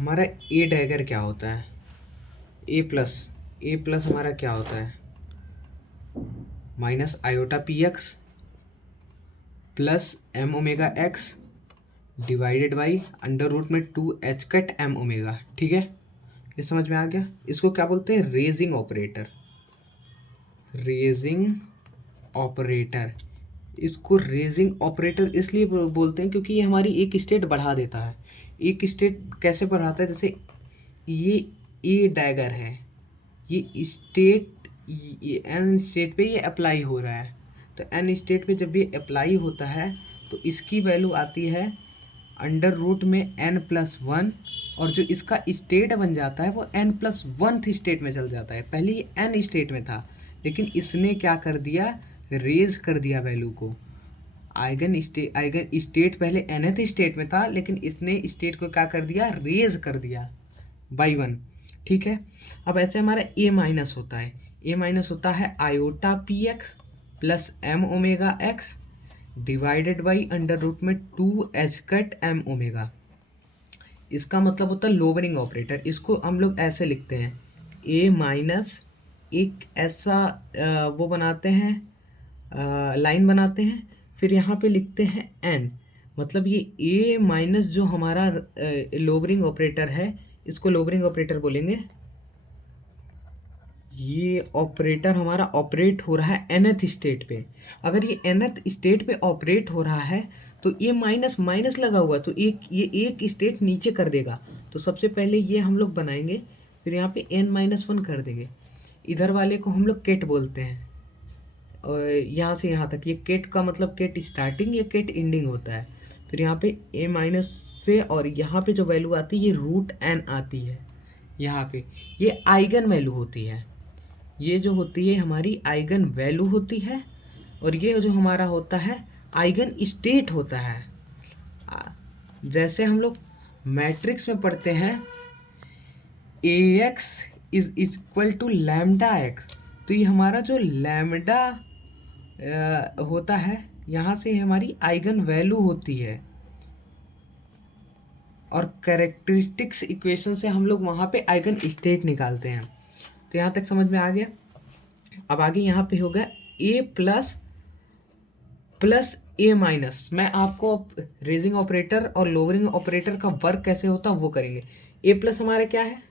हमारा ए डैगर क्या होता है? ए प्लस हमारा क्या होता है? Minus iota P X plus M omega X divided by under root में 2 h कट एम ओमेगा। ठीक है, ये समझ में आ गया। इसको क्या बोलते हैं? Raising operator. रेजिंग ऑपरेटर, इसको रेजिंग ऑपरेटर इसलिए बोलते हैं क्योंकि ये हमारी एक स्टेट बढ़ा देता है। एक स्टेट कैसे बढ़ाता है? जैसे ये ए डैगर है, ये स्टेट एन स्टेट पे ये अप्लाई हो रहा है, तो एन स्टेट पे जब ये अप्लाई होता है तो इसकी वैल्यू आती है अंडर रूट में n+1, और जो इसका स्टेट बन जाता है वो n+1th स्टेट में चल जाता है। पहले ये n स्टेट में था, लेकिन इसने क्या कर दिया? रेज कर दिया वैल्यू को। आइगन स्टेट पहले nth स्टेट में था, लेकिन इसने स्टेट को क्या कर दिया? रेज कर दिया बाई 1। ठीक है, अब ऐसे हमारा a माइनस होता है। a माइनस होता है iota P X plus M omega X divided by under root में 2 h कट एम ओमेगा। इसका मतलब होता है लोअरिंग ऑपरेटर। इसको हम लोग ऐसे लिखते हैं, ए माइनस एक ऐसा वो बनाते हैं, लाइन बनाते हैं, फिर यहाँ पे लिखते हैं एन। मतलब ये ए माइनस जो हमारा लोअरिंग ऑपरेटर है, इसको लोअरिंग ऑपरेटर बोलेंगे। ये ऑपरेटर हमारा ऑपरेट हो रहा है nth स्टेट पे। अगर ये nth स्टेट पे ऑपरेट हो रहा है तो ये माइनस माइनस लगा हुआ है, तो एक स्टेट नीचे कर देगा। तो सबसे पहले ये हम लोग बनाएंगे, फिर यहाँ पे n-1 कर देंगे। इधर वाले को हम लोग केट बोलते हैं, और यहाँ से यहाँ तक ये केट का मतलब केट स्टार्टिंग या केट एंडिंग होता है। फिर यहाँ पे a माइनस से, और यहाँ पे जो वैल्यू आती है ये रूट n आती है। यहाँ पे ये आइगन वैल्यू होती है, ये जो होती है हमारी आइगन वैल्यू होती है, और ये जो हमारा होता है आइगन स्टेट होता है। जैसे हम लोग मैट्रिक्स में पढ़ते हैं A X is equal to lambda X, तो ये हमारा जो लैम्डा होता है, यहाँ से हमारी आइगन वैल्यू होती है, और कैरेक्टरिस्टिक्स इक्वेशन से हम लोग वहाँ पे आइगन स्टेट निकालते हैं। तो यहाँ तक समझ में आ गया। अब आगे यहाँ पे होगा ए प्लस प्लस ए माइनस। मैं आपको रेजिंग ऑपरेटर और लोअरिंग ऑपरेटर का वर्क कैसे होता है वो करेंगे। ए प्लस हमारा क्या है?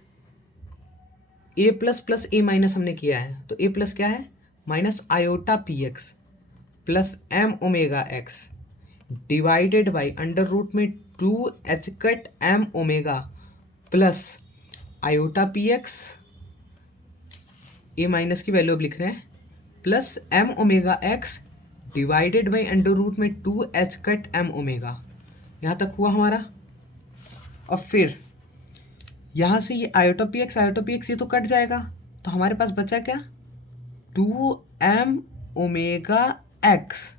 A plus plus A minus हमने किया है, तो ए प्लस क्या है? Minus iota P X plus M omega X divided by under root में 2 h cut M omega plus iota P X, A minus की वैल्यू अब लिख रहे हैं, plus M omega X divided by under root में 2 h cut M omega. यहाँ तक हुआ हमारा। और फिर यहाँ से ये आयोटा पी एक्स ये तो कट जाएगा, तो हमारे पास बचा क्या? 2m omega X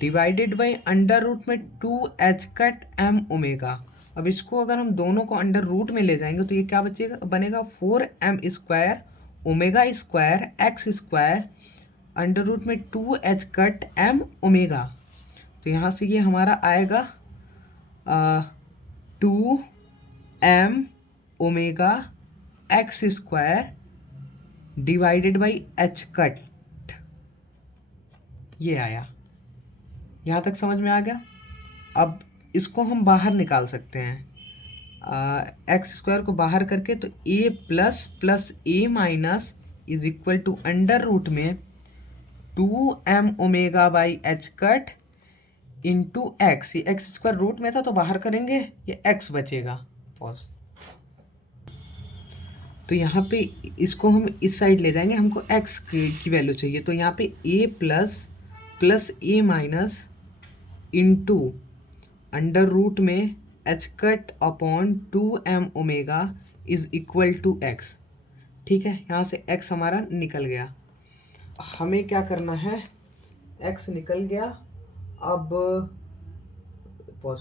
divided by under root में 2 h कट एम ओमेगा। अब इसको अगर हम दोनों को अंडर रूट में ले जाएंगे तो ये क्या बचेगा? बनेगा 4m square omega square X square under root में 2 h कट एम ओमेगा। तो यहाँ से ये हमारा आएगा 2m omega x square divided by h cut, ये आया। यहाँ तक समझ में आ गया। अब इसको हम बाहर निकाल सकते हैं, एक्स स्क्वायर को बाहर करके, तो A plus plus A minus is equal to under root में 2m omega by h cut into X. ये एक्स स्क्वायर रूट में था तो बाहर करेंगे, ये x बचेगा। पॉज। तो यहाँ पे इसको हम इस साइड ले जाएंगे, हमको x की वैल्यू चाहिए, तो यहाँ पे a plus plus A minus into under root में h cut upon 2m omega is equal to x। ठीक है, यहाँ से x हमारा निकल गया। हमें क्या करना है? x निकल गया। अब पॉज।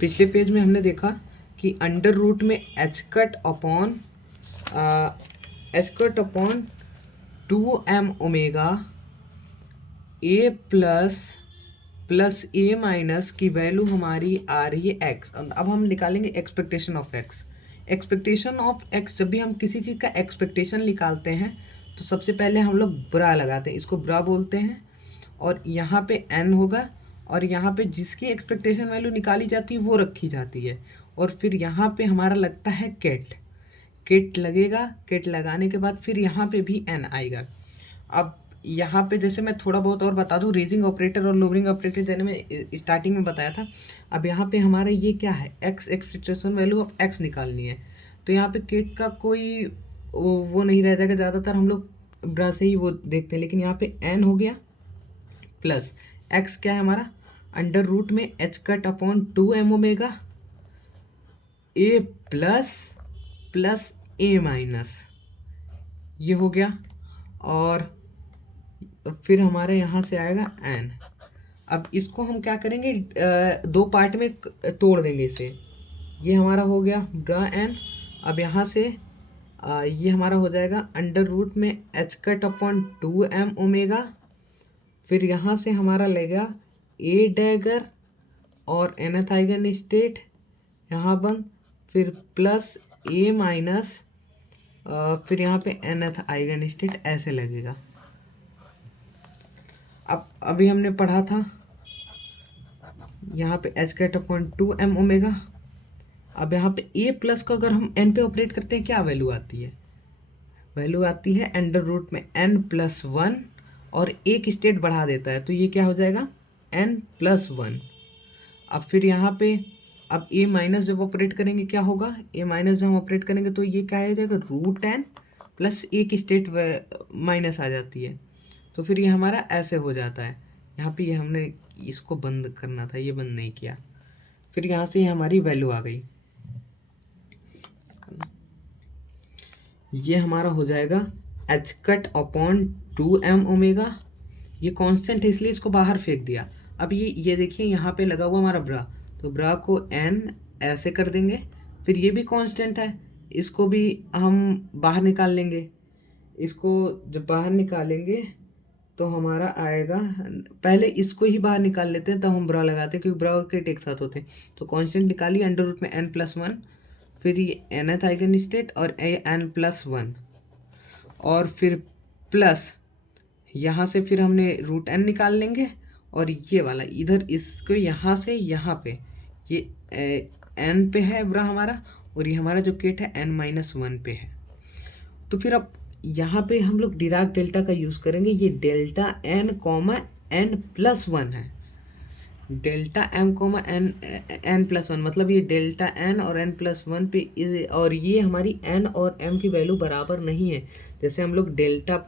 पिछले पेज में हमने देखा कि अंडर रूट में h cut upon 2m omega a plus plus A minus की वैल्यू हमारी आ रही है एक्स। अब हम निकालेंगे expectation of x. Expectation of x, जब भी हम किसी चीज़ का एक्सपेक्टेशन निकालते हैं तो सबसे पहले हम लोग ब्रा लगाते हैं, इसको ब्रा बोलते हैं। और यहाँ पे एन होगा और यहाँ पे जिसकी एक्सपेक्टेशन वैल्यू निकाली जाती है वो रखी जाती है। और फिर यहाँ पे हमारा लगता है केट, केट लगेगा। केट लगाने के बाद फिर यहाँ पे भी एन आएगा। अब यहाँ पे जैसे मैं थोड़ा बहुत और बता दूँ, रेजिंग ऑपरेटर और लोअरिंग ऑपरेटर देने में स्टार्टिंग में बताया था। अब यहाँ पे हमारा ये क्या है, x expectation value of x निकालनी है। तो यहाँ पे केट का कोई वो नहीं रह जाएगा, ज़्यादातर हम लोग ब्रा से ही वो देखते हैं। लेकिन यहाँ पे एन हो गया प्लस एक्स क्या है हमारा, अंडर रूट में H cut upon 2m omega A plus plus A minus, ये हो गया। और फिर हमारे यहाँ से आएगा एन। अब इसको हम क्या करेंगे, दो पार्ट में तोड़ देंगे इसे। ये हमारा हो गया ब्रा एन। अब यहाँ से ये हमारा हो जाएगा अंडर रूट में H cut upon 2m omega. फिर यहाँ से हमारा लेगा ए डैगर और nth आइगन स्टेट यहाँ बंद, फिर प्लस ए माइनस, फिर यहाँ पे nth आइगन स्टेट ऐसे लगेगा। अब अभी हमने पढ़ा था यहाँ पे H cut upon 2m omega. अब यहाँ पे ए प्लस को अगर हम एन पे ऑपरेट करते हैं क्या वैल्यू आती है, वैल्यू आती है अंडर रूट में n प्लस 1 और एक स्टेट बढ़ा देता है तो ये क्या हो जाएगा n प्लस 1। अब फिर यहाँ पे अब ए माइनस जब ऑपरेट करेंगे क्या होगा, ए माइनस जब हम ऑपरेट करेंगे तो ये क्या आ जाएगा रूट एन प्लस एक स्टेट माइनस आ जाती है। तो फिर ये हमारा ऐसे हो जाता है। यहाँ पे ये हमने इसको बंद करना था, ये बंद नहीं किया। फिर यहाँ से हमारी वैल्यू आ गई, ये हमारा हो जाएगा H cut upon 2m omega. ये कांस्टेंट है इसलिए इसको बाहर फेंक दिया। अब ये देखिए यहाँ पे लगा हुआ हमारा ब्रा, तो ब्रा को n ऐसे कर देंगे। फिर ये भी कांस्टेंट है, इसको भी हम बाहर निकाल लेंगे। इसको जब बाहर निकालेंगे तो हमारा आएगा, पहले इसको ही बाहर निकाल लेते हैं तब हम ब्रा लगाते हैं क्योंकि ब्रा के एक साथ होते हैं। तो कांस्टेंट निकालिए अंडर रूट में n प्लस 1, फिर ये nth आइगन स्टेट और n प्लस 1 और फिर प्लस यहाँ से फिर हमने रूट n निकाल लेंगे। और ये वाला इधर इसको यहाँ से यहाँ पे ये n पे है ब्रा हमारा और ये हमारा जो केट है n-1 पे है। तो फिर अब यहाँ पे हम लोग डिराक डेल्टा का यूज़ करेंगे। ये delta n comma n plus 1 है, delta m comma n plus 1 मतलब ये डेल्टा n और n प्लस 1 पे, और ये हमारी n और m की वैल्यू बराबर नहीं है। जैसे हम लोग डेल्टा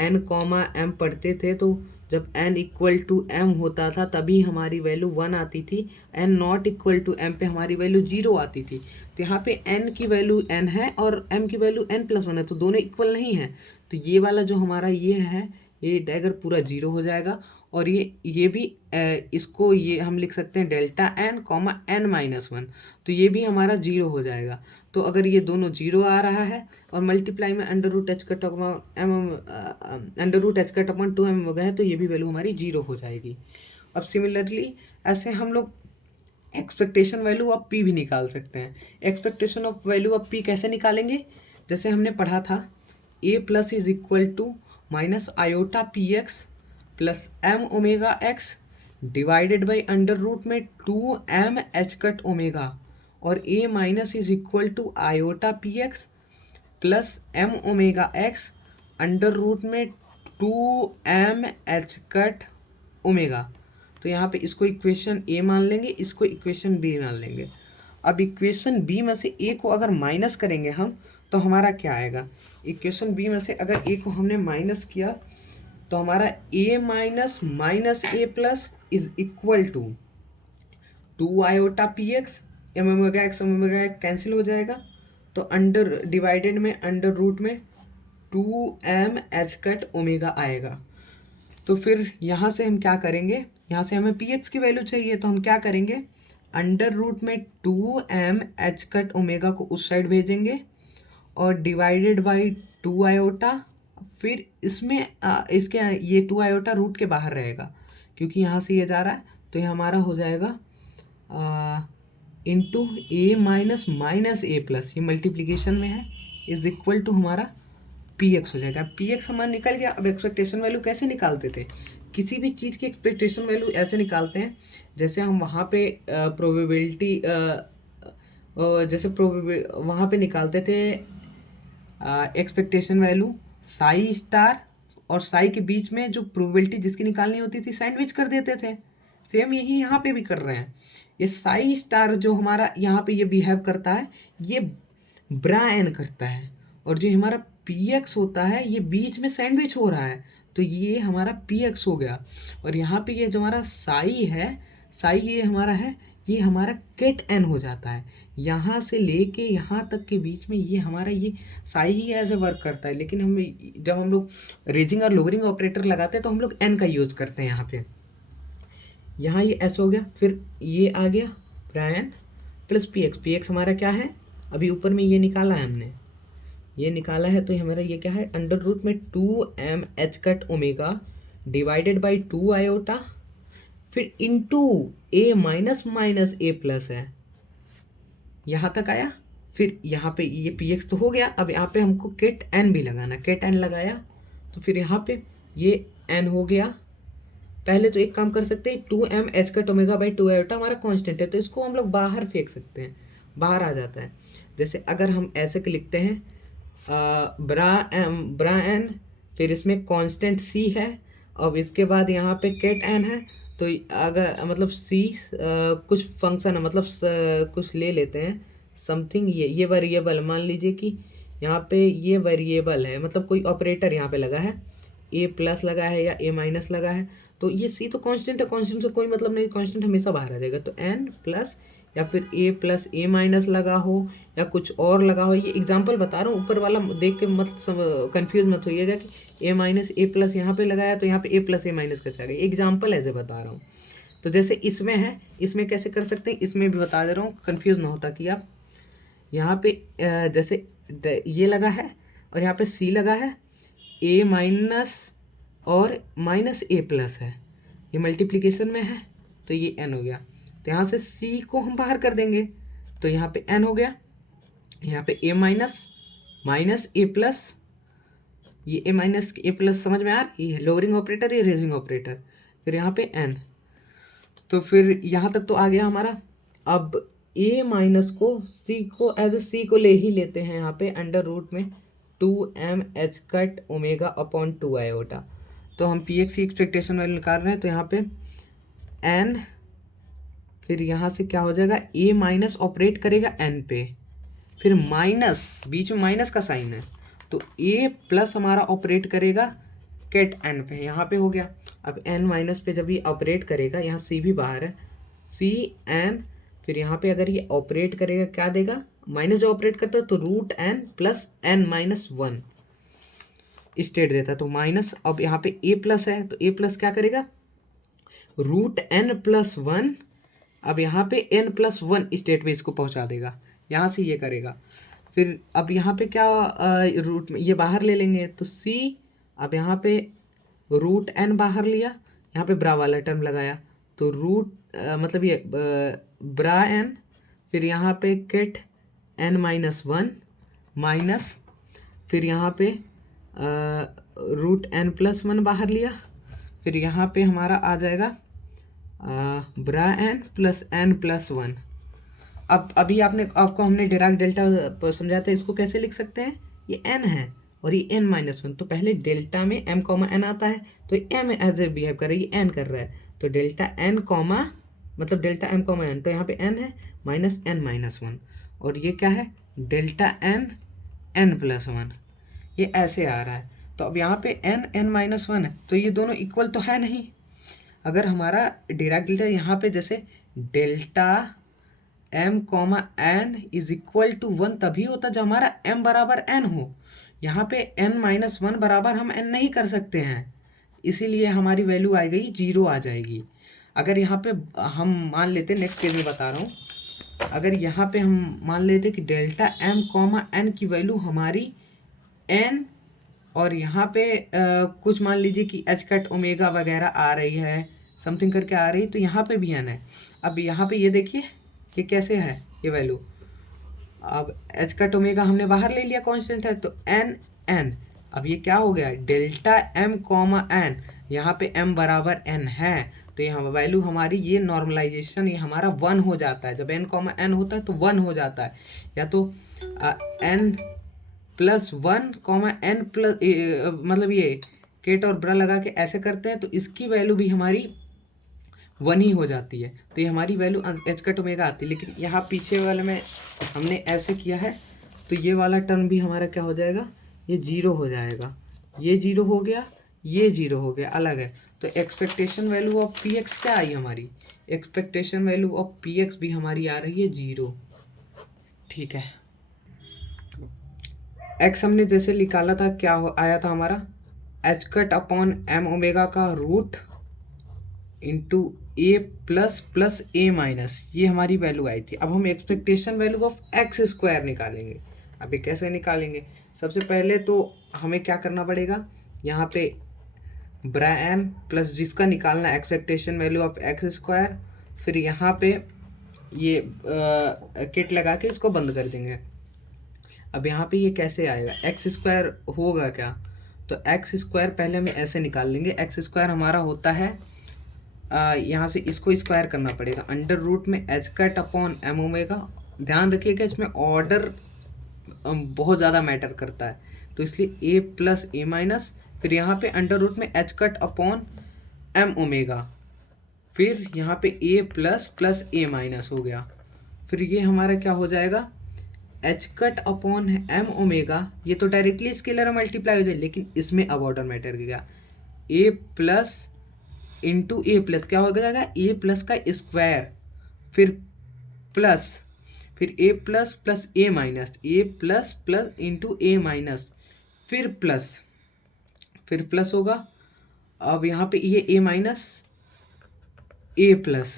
n कॉमा m पढ़ते थे तो जब n इक्वल टू m होता था तभी हमारी वैल्यू 1 आती थी, n not equal to m पे हमारी वैल्यू 0 आती थी। तो यहाँ पे n की वैल्यू n है और m की वैल्यू n प्लस 1 है, तो दोनों इक्वल नहीं है। तो ये वाला जो हमारा ये है, ये डैगर पूरा 0 हो जाएगा। और ये भी इसको ये हम लिख सकते हैं डेल्टा n कॉमा n-1, तो ये भी हमारा 0 हो जाएगा। तो अगर ये दोनों 0 आ रहा है और मल्टीप्लाई में under root H cut upon 2m हो गया है तो ये भी वैल्यू हमारी 0 हो जाएगी। अब सिमिलरली ऐसे हम लोग एक्सपेक्टेशन वैल्यू ऑफ p भी निकाल सकते हैं। Expectation of value of p कैसे निकालेंगे, जैसे हमने पढ़ा था a plus is equal to minus iota P X plus m omega x divided by under root में 2m एच कट ओमेगा, और a minus is equal to iota P X plus m omega x under root में 2m H cut omega. तो यहाँ पे इसको equation a मान लेंगे, इसको इक्वेशन b मान लेंगे। अब इक्वेशन b में से a को अगर माइनस करेंगे हम तो हमारा क्या आएगा, इक्वेशन b में से अगर a को हमने माइनस किया तो हमारा a minus minus a plus is equal to 2 iota P X, M omega X cancel हो जाएगा, तो अंडर डिवाइडेड में अंडर रूट में 2m एच कट ओमेगा आएगा। तो फिर यहाँ से हम क्या करेंगे, यहाँ से हमें पी एक्स की वैल्यू चाहिए तो हम क्या करेंगे, अंडर रूट में 2m एच कट ओमेगा को उस साइड भेजेंगे और डिवाइडेड बाई 2 आयोटा, फिर इसमें इसके ये 2 आयोटा रूट के बाहर रहेगा, क्योंकि यहाँ से ये जा रहा है, तो ये हमारा हो जाएगा इंटू ए माइनस माइनस ए प्लस, ये मल्टीप्लीकेशन में है, इज इक्वल टू हमारा पी एक्स हो जाएगा। पी एक्स हमारा निकल गया। अब एक्सपेक्टेशन वैल्यू कैसे निकालते थे, किसी भी चीज़ की एक्सपेक्टेशन वैल्यू ऐसे निकालते हैं जैसे हम वहाँ पे प्रोबेबिलिटी जैसे वहाँ पे निकालते थे एक्सपेक्टेशन वैल्यू साई स्टार और साई के बीच में जो प्रोबेबिलिटी जिसकी निकालनी होती थी सैंडविच कर देते थे। सेम यही यहाँ पे भी कर रहे हैं। ये साई स्टार जो हमारा यहाँ पे ये बिहेव करता है, ये ब्रा एन करता है, और जो हमारा पी एक्स होता है ये बीच में सैंडविच हो रहा है, तो ये हमारा पी एक्स हो गया। और यहाँ पे ये जो हमारा साई है, साई ये हमारा है, ये हमारा केट एन हो जाता है। यहाँ से लेके यहाँ तक के बीच में ये हमारा ये साई ही एज ए वर्क करता है, लेकिन हम जब हम लोग रेजिंग और लोअरिंग ऑपरेटर लगाते हैं तो हम लोग एन का यूज़ करते हैं यहाँ पे। यहाँ ये एस हो गया, फिर ये आ गया ब्रायन plus P X. P X हमारा क्या है, अभी ऊपर में ये निकाला है हमने, ये निकाला है, तो हमारा ये क्या है, अंडर रूट में 2m h omega divided by 2 iota, फिर इंटू ए माइनस माइनस ए प्लस है, यहाँ तक आया। फिर यहाँ पे ये पी एक्स तो हो गया। अब यहाँ पे हमको केट एन भी लगाना, केट एन लगाया तो फिर यहाँ पे ये एन हो गया। पहले तो एक काम कर सकते हैं, 2m ओमेगा बाई 2 आयोटा हमारा कांस्टेंट है, तो इसको हम लोग बाहर फेंक सकते हैं, बाहर आ जाता है। जैसे अगर हम ऐसे के लिखते हैं ब्रा एन, फिर इसमें कांस्टेंट सी है, अब इसके बाद यहाँ पे केट एन है, तो अगर मतलब सी कुछ फंक्शन है, मतलब कुछ ले लेते हैं समथिंग, ये वेरिएबल मान लीजिए कि यहाँ पे ये वेरिएबल है, मतलब कोई ऑपरेटर यहाँ पे लगा है, ए प्लस लगा है या ए माइनस लगा है, तो ये सी तो कांस्टेंट है, कांस्टेंट से कोई मतलब नहीं, कांस्टेंट हमेशा बाहर आ जाएगा। तो एन प्लस या फिर ए प्लस ए माइनस लगा हो या कुछ और लगा हो, ये एग्जांपल बता रहा हूँ, ऊपर वाला देख के मत कंफ्यूज मत होइएगा कि ए माइनस ए प्लस यहाँ पे लगाया तो यहाँ पे ए प्लस ए माइनस का चला गया, एग्जाम्पल ऐसे बता रहा हूँ। तो जैसे इसमें है, इसमें कैसे कर सकते हैं, इसमें भी बता दे रहा हूँ, कन्फ्यूज़ ना होता कि आप यहाँ पे जैसे ये लगा है और यहाँ पे सी लगा है, ए माइनस और माइनस ए प्लस है, ये मल्टीप्लिकेशन में है, तो ये एन हो गया। तो यहाँ से सी को हम बाहर कर देंगे, तो यहाँ पे एन हो गया, यहाँ पे ए माइनस माइनस ए प्लस, ये ए माइनस ए प्लस समझ में आ रहा है, ये लोअरिंग ऑपरेटर, ये रेजिंग ऑपरेटर, फिर यहाँ पे एन, तो फिर यहाँ तक तो आ गया हमारा। अब ए माइनस को एज ए सी को ले ही लेते हैं यहाँ पे अंडर रूट में 2m ओमेगा अपॉन 2 आयोटा। तो हम पी एक्स की एक्सपेक्टेशन वैल्यू निकाल रहे हैं, तो यहाँ पे एन, फिर यहाँ से क्या हो जाएगा, ए माइनस ऑपरेट करेगा एन पे, फिर माइनस, बीच में माइनस का साइन है, तो ए प्लस हमारा ऑपरेट करेगा केट एन पे, यहाँ पे हो गया। अब एन माइनस पे जब ये ऑपरेट करेगा, यहाँ सी भी बाहर है, सी एन, फिर यहाँ पे अगर ये ऑपरेट करेगा क्या देगा, माइनस जो ऑपरेट करता है तो root N plus N minus 1 state देता है, तो माइनस, अब यहाँ पे ए प्लस है तो ए प्लस क्या करेगा, रूट एन प्लस 1, अब यहाँ पे एन प्लस 1 स्टेट में इसको पहुँचा देगा, यहाँ से ये करेगा। फिर अब यहाँ पे क्या रूट में ये बाहर ले लेंगे, तो सी, अब यहाँ पे रूट एन बाहर लिया, यहाँ पे ब्रा वाला टर्म लगाया, तो रूट मतलब ये ब्रा एन, फिर यहाँ पे केट एन माइनस 1 माइनस, फिर यहाँ पे रूट एन प्लस 1 बाहर लिया, फिर यहाँ पे हमारा आ जाएगा ब्रा एन प्लस एन प्लस 1। अब अभी आपको हमने डिराक डेल्टा समझाया था, इसको कैसे लिख सकते हैं, ये एन है और ये एन माइनस 1, तो पहले डेल्टा में एम कॉमा एन आता है, तो एम एज ए बिहेव कर रहा है, ये एन कर रहा है, तो डेल्टा एन कॉमा मतलब डेल्टा एम कॉमा एन, तो यहाँ पे एन है माइनस एन माइनस 1, और ये क्या है डेल्टा एन एन प्लस 1, ये ऐसे आ रहा है। तो अब यहाँ पे एन एन माइनस 1 है, तो ये दोनों इक्वल तो है नहीं। अगर हमारा डिराक डेल्टा यहाँ पे जैसे delta M comma N is equal to 1 तभी होता जब हमारा एम बराबर एन हो, यहाँ पे एन माइनस 1 बराबर हम एन नहीं कर सकते हैं, इसीलिए हमारी वैल्यू आ गई 0 आ जाएगी। अगर यहाँ पे हम मान लेते, नेक्स्ट केस में बता रहा हूँ, अगर यहाँ पे हम मान लेते कि डेल्टा एम कॉमा एन की वैल्यू हमारी एन, और यहाँ पे कुछ मान लीजिए कि एच कट ओमेगा वगैरह आ रही है, समथिंग करके आ रही, तो यहाँ पे भी एन है। अब यहाँ पे ये देखिए ये कैसे है ये वैल्यू, अब एच कट ओमेगा हमने बाहर ले लिया कांस्टेंट है, तो एन एन, अब ये क्या हो गया डेल्टा एम कॉमा एन, यहाँ पे एम बराबर एन है, तो यहाँ वैल्यू हमारी ये नॉर्मलाइजेशन ये हमारा 1 हो जाता है। जब एन कॉमा एन होता है तो 1 हो जाता है, या तो N plus 1 comma N plus मतलब ये केट और ब्रा लगा के ऐसे करते हैं, तो इसकी वैल्यू भी हमारी 1 ही हो जाती है, तो ये हमारी वैल्यू एच कट ओमेगा आती है। लेकिन यहाँ पीछे वाले में हमने ऐसे किया है, तो ये वाला टर्म भी हमारा क्या हो जाएगा, ये 0 हो जाएगा, ये 0 हो गया, ये 0 हो गया, अलग है। तो expectation value of P x क्या आई हमारी, expectation value of P x भी हमारी आ रही है 0। ठीक है, एक्स हमने जैसे निकाला था क्या आया था हमारा, H cut upon M omega का root into A plus plus A minus, ये हमारी वैल्यू आई थी। अब हम expectation value of X square निकालेंगे। अब ये कैसे निकालेंगे, सबसे पहले तो हमें क्या करना पड़ेगा, यहाँ पे ब्रा एन प्लस जिसका निकालना expectation value of X square, फिर यहाँ पे ये किट लगा के इसको बंद कर देंगे। अब यहाँ पे ये कैसे आएगा, एक्स स्क्वायर होगा क्या, तो एक्स स्क्वायर पहले हम ऐसे निकाल लेंगे। एक्स स्क्वायर हमारा होता है यहाँ से इसको स्क्वायर करना पड़ेगा, अंडर रूट में H cut upon M omega. ध्यान रखिएगा इसमें ऑर्डर बहुत ज़्यादा मैटर करता है, तो इसलिए ए प्लस ए माइनस, फिर यहाँ पे अंडर रूट में H cut upon M omega, फिर यहाँ पे A plus plus A minus हो गया, फिर ये हमारा क्या हो जाएगा H cut upon M omega. ये तो डायरेक्टली स्केलर मल्टीप्लाई हो जाए, लेकिन इसमें अब ऑर्डर मैटर किया, ए प्लस इंटू ए प्लस क्या हो जाएगा ए प्लस का स्क्वायर, फिर प्लस, फिर ए plus plus A minus, A plus plus into A minus, फिर प्लस, फिर प्लस होगा। अब यहाँ पे ये ए माइनस ए प्लस,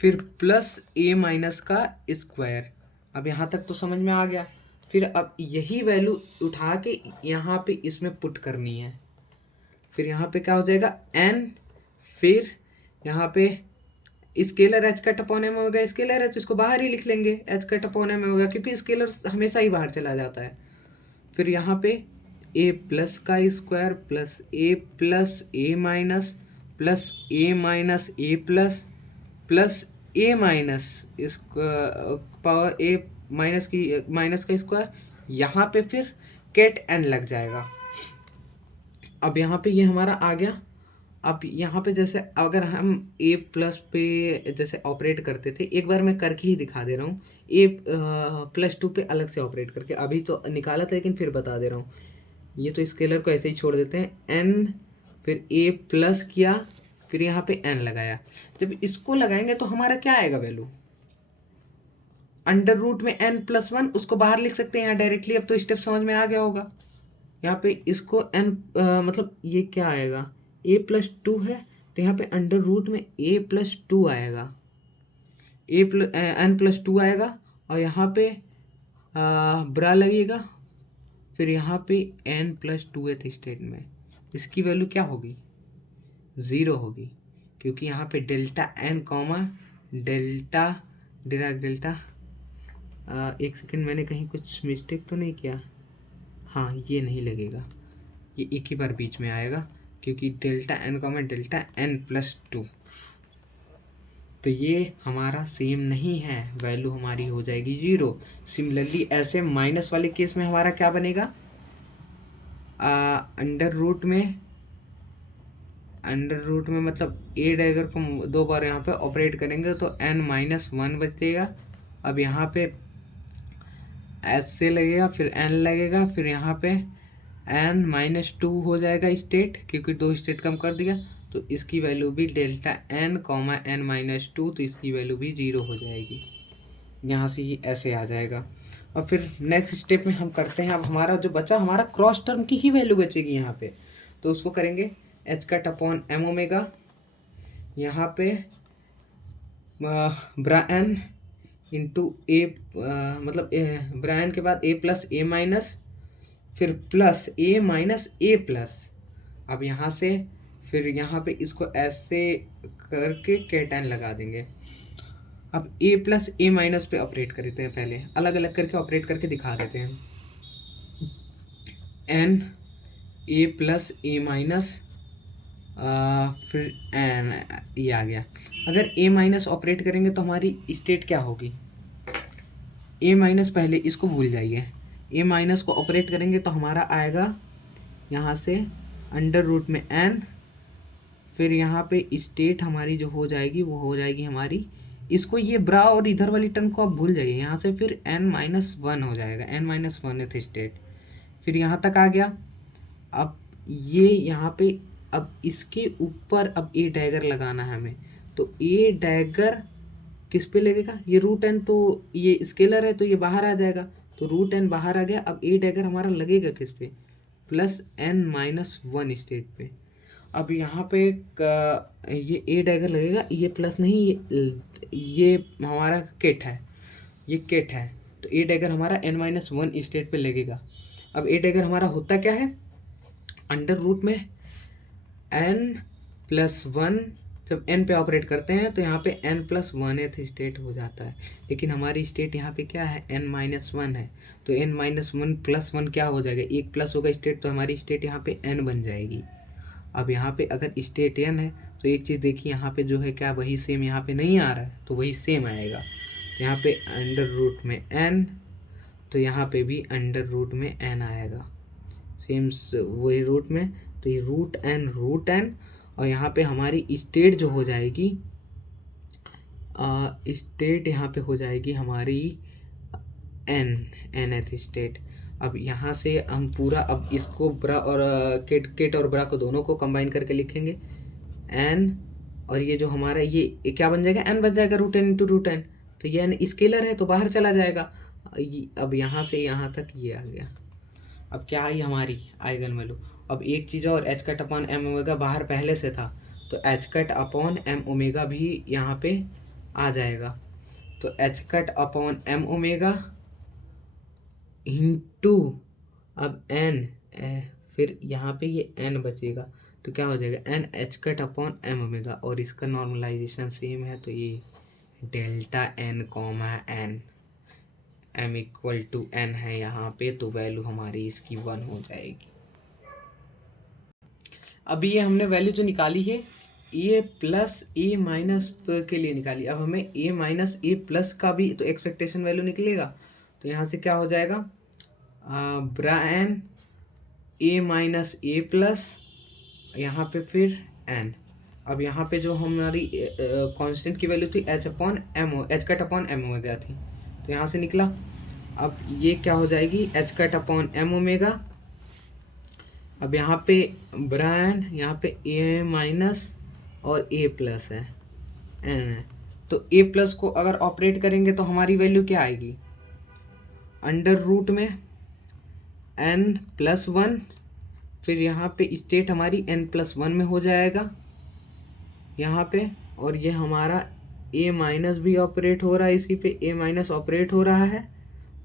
फिर प्लस ए माइनस का स्क्वायर। अब यहाँ तक तो समझ में आ गया। फिर अब यही वैल्यू उठा के यहाँ पे इसमें पुट करनी है, फिर यहाँ पे क्या हो जाएगा एन, फिर यहाँ पे scalar H cut upon M होगा, स्केलर है तो इसको बाहर ही लिख लेंगे, एच कट अपॉन एम होगा क्योंकि स्केलर हमेशा ही बाहर चला जाता है। फिर यहाँ पे ए प्लस का square plus A plus A minus plus A minus A plus A minus इस पावर ए माइनस का स्क्वायर, यहाँ पे फिर कैट एन लग जाएगा। अब यहाँ पे ये हमारा आ गया। अब यहाँ पे जैसे अगर हम ए प्लस पे जैसे ऑपरेट करते थे, एक बार मैं करके ही दिखा दे रहा हूँ, ए प्लस 2 पे अलग से ऑपरेट करके, अभी तो निकाला था लेकिन फिर बता दे रहा हूँ। ये तो स्केलर को ऐसे ही छोड़ देते हैं, एन फिर ए प्लस किया, फिर यहाँ पे एन लगाया। जब इसको लगाएंगे तो हमारा क्या आएगा वैल्यू, अंडर रूट में एन प्लस 1, उसको बाहर लिख सकते हैं यहाँ डायरेक्टली। अब तो स्टेप समझ में आ गया होगा। यहाँ पे इसको एन मतलब ये क्या आएगा, ए प्लस 2 है तो यहाँ पे अंडर रूट में ए प्लस 2 आएगा, ए प्लस एन प्लस 2 आएगा, और यहाँ पे ब्रा लगेगा, फिर यहाँ पे एन प्लस 2 स्टेट में इसकी वैल्यू क्या होगी 0 होगी, क्योंकि यहाँ पे delta N comma delta Dirac delta, एक सेकेंड मैंने कहीं कुछ मिस्टेक तो नहीं किया, हाँ ये नहीं लगेगा, ये एक ही बार बीच में आएगा क्योंकि delta N comma delta N plus 2, तो ये हमारा सेम नहीं है, वैल्यू हमारी हो जाएगी 0। सिमिलरली ऐसे माइनस वाले केस में हमारा क्या बनेगा, अंडर रूट में मतलब ए डैगर को 2 बार यहाँ पे ऑपरेट करेंगे तो एन माइनस 1 बचेगा। अब यहाँ पे एस से लगेगा, फिर एन लगेगा, फिर यहाँ पे एन माइनस 2 हो जाएगा स्टेट, क्योंकि 2 स्टेट कम कर दिया, तो इसकी वैल्यू भी delta N comma N minus 2, तो इसकी वैल्यू भी 0 हो जाएगी। यहाँ से ये ऐसे आ जाएगा। और फिर नेक्स्ट स्टेप में हम करते हैं, अब हमारा जो बचा हमारा क्रॉस टर्म की ही वैल्यू बचेगी यहाँ पे, तो उसको करेंगे H cut upon M omega, यहाँ पे ब्रा एन इंटू ए मतलब ब्रा एन के बाद ए प्लस ए माइनस, फिर plus A minus A plus. अब यहाँ से फिर यहाँ पे इसको ऐसे करके कैट एन लगा देंगे। अब ए प्लस ए माइनस पे ऑपरेट करते हैं, पहले अलग अलग करके ऑपरेट करके दिखा देते हैं। N A plus A minus फिर एन, ये आ गया। अगर ए माइनस ऑपरेट करेंगे तो हमारी स्टेट क्या होगी? ए माइनस, पहले इसको भूल जाइए, ए माइनस को ऑपरेट करेंगे तो हमारा आएगा यहाँ से अंडर रूट में एन, फिर यहाँ पे स्टेट हमारी जो हो जाएगी वो हो जाएगी हमारी, इसको ये ब्रा और इधर वाली टर्म को आप भूल जाइए, यहाँ से फिर n-1 हो जाएगा, n-1th स्टेट, फिर यहाँ तक आ गया। अब ये यहाँ पे, अब इसके ऊपर अब ए डैगर लगाना है हमें, तो ए डैगर किस पे लगेगा? ये रूट एन, तो ये स्केलर है तो ये बाहर आ जाएगा, तो रूट एन बाहर आ गया। अब ए डैगर हमारा लगेगा किस पे? +n-1 स्टेट पे। अब यहाँ पे ये ए डैगर लगेगा, ये प्लस नहीं, ये हमारा केट है, ये केट है, तो ए डैगर हमारा n-1 स्टेट पे लगेगा। अब ए डैगर हमारा होता क्या है? अंडर रूट में n+1, जब n पे ऑपरेट करते हैं तो यहाँ पे n+1th स्टेट हो जाता है, लेकिन हमारी स्टेट यहाँ पे क्या है? n-1 है, तो n-1 + 1 क्या हो जाएगा? एक प्लस होगा स्टेट, तो हमारी स्टेट यहाँ पे n बन जाएगी। अब यहाँ पे अगर स्टेट n है तो एक चीज़ देखिए, यहाँ पे जो है क्या वही सेम यहाँ पे नहीं आ रहा है, तो वही सेम आएगा, तो यहाँ पे अंडर रूट में n, तो यहाँ पे भी अंडर रूट में n आएगा, सेम वही रूट में, तो ये रूट n, और यहाँ पे हमारी स्टेट जो हो जाएगी, स्टेट यहाँ पे हो जाएगी हमारी nth स्टेट। अब यहाँ से हम पूरा, अब इसको ब्रा और केट और ब्रा को दोनों को कंबाइन करके लिखेंगे n, और ये जो हमारा ये क्या बन जाएगा? n बन जाएगा, root N into root N, तो ये n स्केलर है तो बाहर चला जाएगा। अब यहाँ से यहाँ तक ये आ गया। अब क्या आई हमारी आइगन वैल्यू? अब एक चीज़ और, h⁻m⍵ बाहर पहले से था, तो h⁻m⍵ भी यहाँ पे आ जाएगा, तो h⁻m⍵ इंटू अब n, फिर यहाँ पे ये n बचेगा, तो क्या हो जाएगा? n h⁻m⍵, और इसका नॉर्मलाइजेशन सेम है, तो ये delta n, n m = n है यहाँ पे, तो वैल्यू हमारी इसकी 1 हो जाएगी। अभी ये हमने वैल्यू जो निकाली है a प्लस a माइनस के लिए निकाली, अब हमें a माइनस a प्लस का भी तो एक्सपेक्टेशन वैल्यू निकलेगा, तो यहाँ से क्या हो जाएगा? ब्रा n a minus a plus, यहाँ पे फिर n। अब यहाँ पे जो हमारी कांस्टेंट की वैल्यू थी h⁻m⍵ थी, तो यहाँ से निकला। अब ये क्या हो जाएगी? h⁻m⍵, अब यहाँ पे ब्रा n, यहाँ पे a माइनस और a प्लस है, n है, तो a प्लस को अगर ऑपरेट करेंगे तो हमारी वैल्यू क्या आएगी? अंडर रूट में n+1, फिर यहाँ पे स्टेट हमारी n+1 में हो जाएगा यहाँ पे, और ये हमारा a माइनस भी ऑपरेट हो रहा है, इसी पे a माइनस ऑपरेट हो रहा है,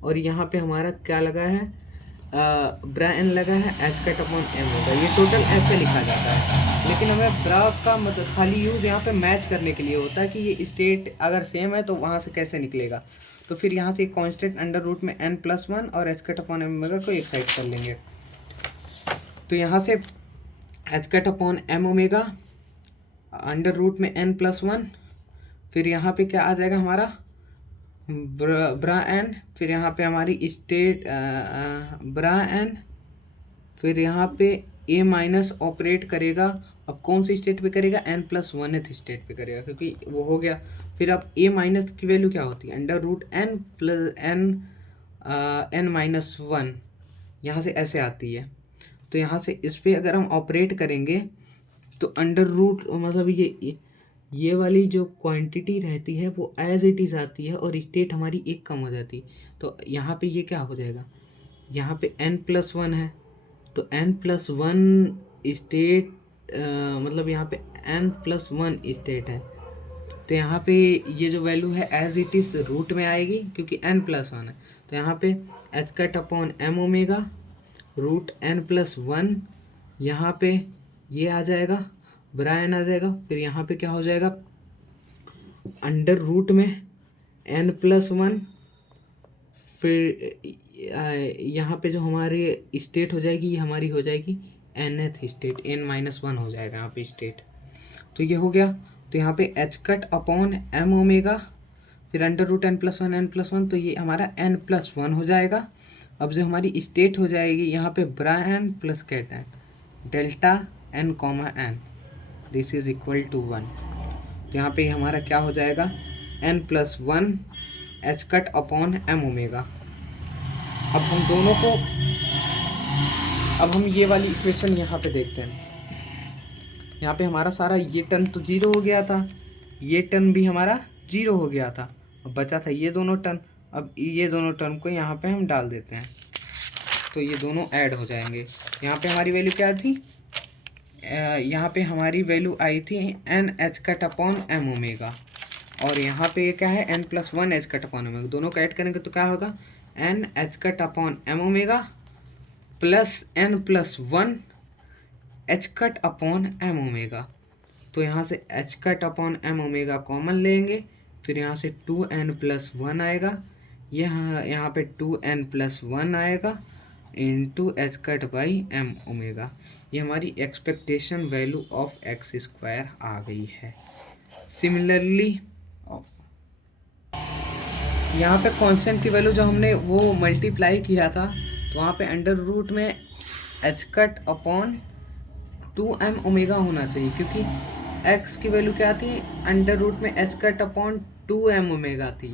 और यहाँ पे हमारा क्या लगा है? ब्रा n लगा है, h⁻m होगा, ये टोटल ऐसे लिखा जाता है, लेकिन हमें ब्रा का मतलब खाली यूज़ यहाँ पे मैच करने के लिए होता है कि ये स्टेट अगर सेम है तो वहाँ से कैसे निकलेगा। तो फिर यहाँ से कांस्टेंट अंडर रूट में n+1 और h⁻m⍵ को एक साइड कर लेंगे, तो यहाँ से h⁻m⍵ अंडर रूट में n+1, फिर यहाँ पे क्या आ जाएगा हमारा? ब्रा n, फिर यहाँ पे हमारी स्टेट ब्रा n, फिर यहाँ पे a माइनस ऑपरेट करेगा, अब कौन सी स्टेट पे करेगा? n+1th स्टेट पे करेगा, क्योंकि वो हो गया। फिर अब a माइनस की वैल्यू क्या होती है? Under root n plus n-1, यहाँ से ऐसे आती है, तो यहाँ से इस पर अगर हम ऑपरेट करेंगे तो अंडर रूट मतलब ये वाली जो क्वांटिटी रहती है वो एज इट इज़ आती है, और स्टेट हमारी एक कम हो जाती है, तो यहाँ पे ये क्या हो जाएगा? यहाँ पे n+1 है, तो n+1 स्टेट मतलब यहाँ पे n+1 स्टेट है, तो यहाँ पे ये जो वैल्यू है एज इट इज़ रूट में आएगी, क्योंकि n+1 है, तो यहाँ पे h⁻m⍵ रूट n+1, यहाँ पे ये आ जाएगा, बड़ा एन आ जाएगा। फिर यहाँ पे क्या हो जाएगा, अंडर रूट में n+1, फिर यहाँ पे जो हमारी स्टेट हो जाएगी, ये हमारी हो जाएगी nth स्टेट, n-1 हो जाएगा यहाँ पे स्टेट। तो ये हो गया। तो यहाँ पे H cut upon M omega, फिर अंडर रूट n+1, तो ये हमारा n+1 हो जाएगा। अब जो हमारी स्टेट हो जाएगी यहाँ पे bra N plus ket N, delta n comma N, this is equal to 1। तो यहाँ पे हमारा क्या हो जाएगा, n+1 H cut upon M omega. अब हम दोनों को, अब हम ये वाली इक्वेशन यहाँ पे देखते हैं। यहाँ पे हमारा सारा ये टर्म तो जीरो हो गया था, ये टर्म भी हमारा जीरो हो गया था, अब बचा था ये दोनों टर्म। अब ये दोनों टर्म को यहाँ पे हम डाल देते हैं, तो ये दोनों ऐड हो जाएंगे। यहाँ पे हमारी वैल्यू क्या थी, यहाँ पे हमारी वैल्यू आई थी N H cut upon M omega, और यहाँ पे ये क्या है n+1 H cut upon omega. दोनों का ऐड करेंगे तो क्या होगा, N H cut upon M omega plus n+1 H cut upon M omega. तो यहाँ से H cut upon M omega common लेंगे, फिर यहाँ से 2n+1 आएगा, यहाँ पे 2n+1 आएगा into H cut by M omega. ये हमारी expectation value of X square आ गई है। सिमिलरली यहाँ पे कांस्टेंट की वैल्यू जो हमने वो मल्टीप्लाई किया था, तो वहाँ पे अंडर रूट में H cut upon 2m omega होना चाहिए, क्योंकि x की वैल्यू क्या थी, अंडर रूट में H cut upon 2m omega थी।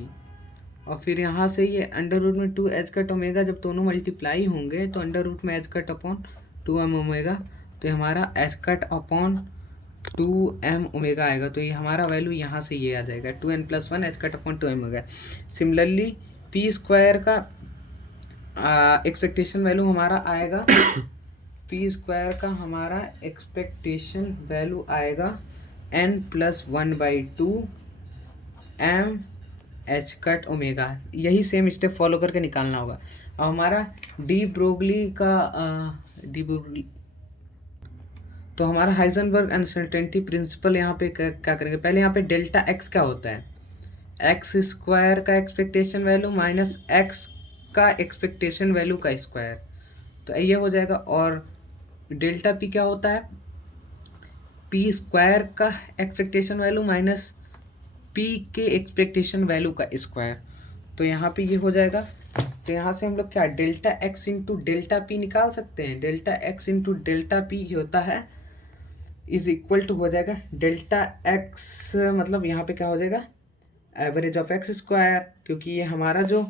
और फिर यहाँ से ये अंडर रूट में 2 एच कट ओमेगा जब दोनों मल्टीप्लाई होंगे तो अंडर रूट में H cut upon 2m omega, तो हमारा H cut upon 2m omega आएगा। तो ये हमारा वैल्यू यहाँ से ये आ जाएगा 2n+1 H cut upon 2m omega. Similarly P square का एक्सपेक्टेशन वैल्यू हमारा आएगा पी स्क्वायर का हमारा एक्सपेक्टेशन वैल्यू आएगा n+1/2 m H cut omega. यही सेम स्टेप फॉलो करके निकालना होगा। अब हमारा डी ब्रोगली तो हमारा हाइजेनबर्ग अनसर्टेनिटी प्रिंसिपल यहाँ पे क्या करेंगे, पहले यहाँ पे डेल्टा एक्स क्या होता है, एक्स स्क्वायर का एक्सपेक्टेशन वैल्यू माइनस एक्स का एक्सपेक्टेशन वैल्यू का स्क्वायर, तो ये हो जाएगा। और डेल्टा पी क्या होता है, पी स्क्वायर का एक्सपेक्टेशन वैल्यू माइनस पी के एक्सपेक्टेशन वैल्यू का स्क्वायर, तो यहाँ पे ये हो जाएगा। तो यहाँ से हम लोग क्या delta x into delta P निकाल सकते हैं। Delta x into delta P होता है इज इक्वल टू हो जाएगा डेल्टा एक्स, मतलब यहाँ पे क्या हो जाएगा एवरेज ऑफ एक्स स्क्वायर, क्योंकि ये हमारा जो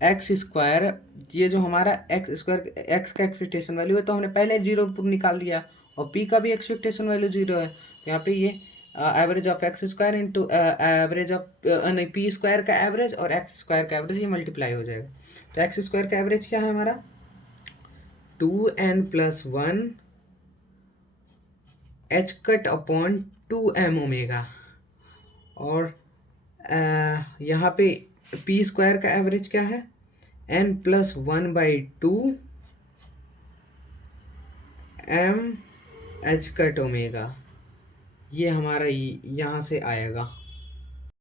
एक्स स्क्वायर, ये जो हमारा एक्स स्क्वायर एक्स का एक्सपेक्टेशन वैल्यू है तो हमने पहले जीरो निकाल दिया, और पी का भी एक्सपेक्टेशन वैल्यू जीरो है, तो यहाँ पे ये average of X square into average of नहीं पी स्क्वायर का एवरेज और एक्स स्क्वायर का एवरेज, ये मल्टीप्लाई हो जाएगा। तो एक्स स्क्वायर का एवरेज क्या है हमारा 2n+1 H cut upon 2m omega, और यहाँ पे पी स्क्वायर का एवरेज क्या है n+1/2 m H cut omega, ये हमारा यहाँ से आएगा।